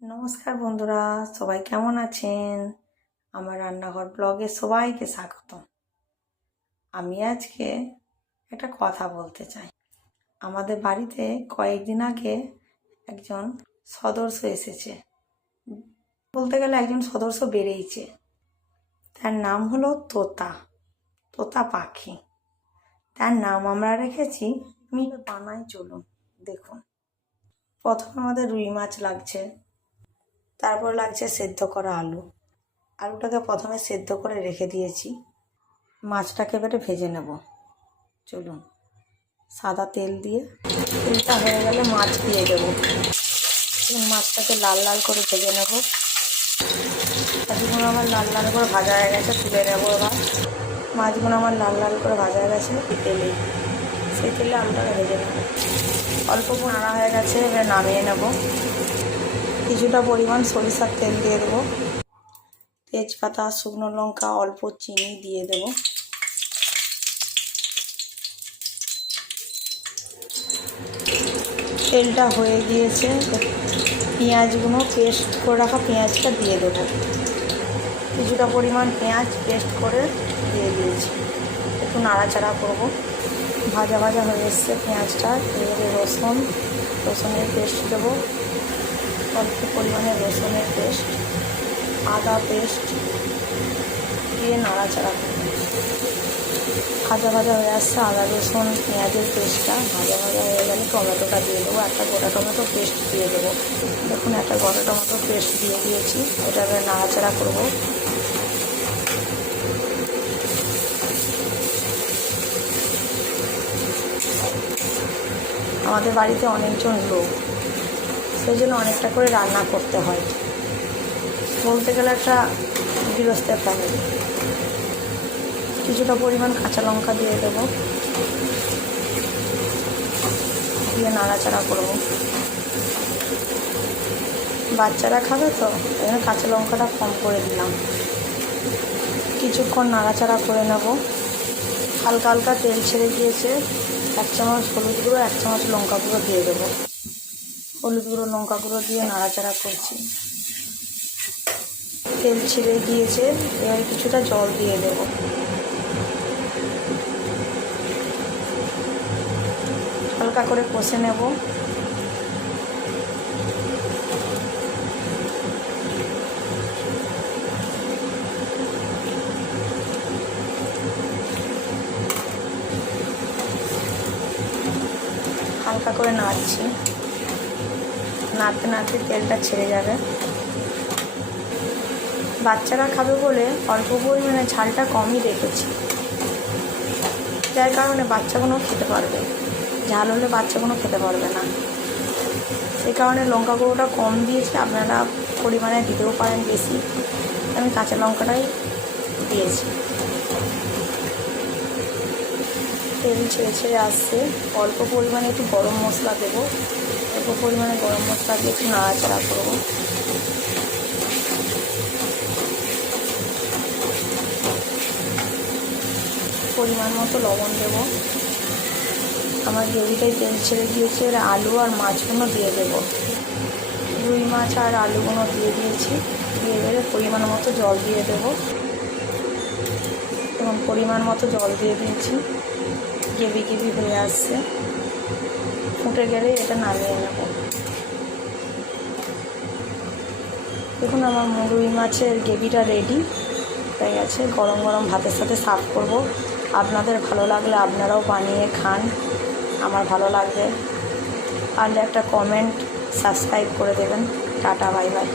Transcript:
নমস্কার বন্ধুরা, সবাই কেমন আছেন? আমার রান্নাঘর ব্লগে সবাইকে স্বাগত। আমি আজকে একটা কথা বলতে চাই। আমাদের বাড়িতে কয়েকদিন আগে একজন সদস্য এসেছে, বলতে গেলে একজন সদস্য বেড়েইছে। তার নাম হলো তোতা, তোতা পাখি। তার নাম আমরা রেখেছি বানাই। চলুন দেখুন। প্রথমে আমাদের রুই মাছ লাগছে, তারপর লাগছে সেদ্ধ করা আলু। আলুটাকে প্রথমে সেদ্ধ করে রেখে দিয়েছি, মাছটাকে এবারে ভেজে নেব। চলুন, সাদা তেল দিয়ে, তেলটা হয়ে গেলে মাছ দিয়ে দেবো। মাছটাকে লাল লাল করে ভেজে নেব। মাছগুলো আমার লাল লাল করে ভাজা হয়ে গেছে, তুলে নেবো। এবার মাছগুলো আমার লাল লাল করে ভাজা হয়ে গেছে তেলেই, সেই তেলে আলুটাকে ভেজে নেব। অল্প নাড়া হয়ে গেছে, এবার নামিয়ে নেব। কিছুটা পরিমাণ সরিষার তেল দিয়ে দেবো, তেজপাতা, শুকনো লঙ্কা, অল্প চিনি দিয়ে দেব। তেলটা হয়ে গিয়েছে, পেঁয়াজগুলো পেস্ট করে রাখা পেঁয়াজটা দিয়ে দেবো। কিছুটা পরিমাণ পেঁয়াজ পেস্ট করে দিয়ে দিয়েছি, একটু নাড়াচাড়া করব। ভাজা ভাজা হয়ে এসছে পেঁয়াজটা। এবারে রসুনের পেস্ট দেবো, অল্প পরিমাণে রসুনের পেস্ট, আদা পেস্ট দিয়ে নাড়াচাড়া করব। ভাজা ভাজা হয়ে আসছে আদা রসুন পেঁয়াজের পেস্টটা। ভাজা ভাজা হয়ে গেলে টমেটোটা দিয়ে দেবো, একটা গোটা টমেটো পেস্ট দিয়ে দেবো। দেখুন, একটা গোটা টমেটো পেস্ট দিয়ে দিয়েছি। এটা এবার নাড়াচাড়া করব। আমাদের বাড়িতে অনেকজন লোক, সেই জন্য অনেকটা করে রান্না করতে হয়। বলতে গেলে একটা গৃহস্থের ফ্যামিলি। কিছুটা পরিমাণ কাঁচা লঙ্কা দিয়ে দেবো, দিয়ে নাড়াচাড়া করব। বাচ্চারা খাবে তো, এখানে কাঁচা লঙ্কাটা কম করে দিলাম। কিছুক্ষণ নাড়াচাড়া করে নেব। হালকা হালকা তেল ছেড়ে গিয়েছে। 1 চামচ হলুদ গুঁড়ো, 1 চামচ লঙ্কা গুঁড়ো দিয়ে দেবো। হলুদ গুঁড়ো লঙ্কা গুঁড়ো দিয়ে নাড়াচাড়া করছি। তেল ছেড়ে গিয়েছে, এবার কিছুটা জল দিয়ে দেবো। হালকা করে কষে নেব। হালকা করে নাড়ছি, নাড়তে নাড়তে তেলটা ছেড়ে যাবে। বাচ্চারা খাবে বলে অল্প পরিমাণে ঝালটা কমই রেখেছি, যার কারণে বাচ্চাগুলো খেতে পারবে। ঝাল হলে বাচ্চাগুলো খেতে পারবে না, সেই কারণে লঙ্কা গুঁড়োটা কম দিয়েছি। আপনারা পরিমাণে দিতেও পারেন বেশি, আমি কাঁচা লঙ্কাটাই দিয়েছি। তেল ছেড়ে ছেড়ে আসছে। অল্প পরিমাণে একটু গরম মশলা দেবো, অল্প পরিমাণে গরম মশলা দিয়ে একটু নাড়াচাড়া করবো। পরিমাণ মতো লবণ দেবো। আমার গ্রেভিটাই তেল ছেড়ে দিয়েছে। এবার আলু আর মাছগুলো দিয়ে দেবো। রুই মাছ আর আলুগুলো দিয়ে দিয়েছি, দিয়ে এবারে পরিমাণ মতো জল দিয়ে দেবো। এবং পরিমাণ মতো জল দিয়ে দিয়েছি। গ্রেভি হয়ে আসছে, ফুটে গেলে এটা নামিয়ে নেব। দেখুন, আমার রুই মাছের গ্রেভিটা রেডি হয়ে গেছে। গরম গরম ভাতের সাথে সার্ভ করব। আপনাদের ভালো লাগলে আপনারাও বানিয়ে খান, আমার ভালো লাগবে। পারলে একটা কমেন্ট, সাবস্ক্রাইব করে দেবেন। Tata, bye bye.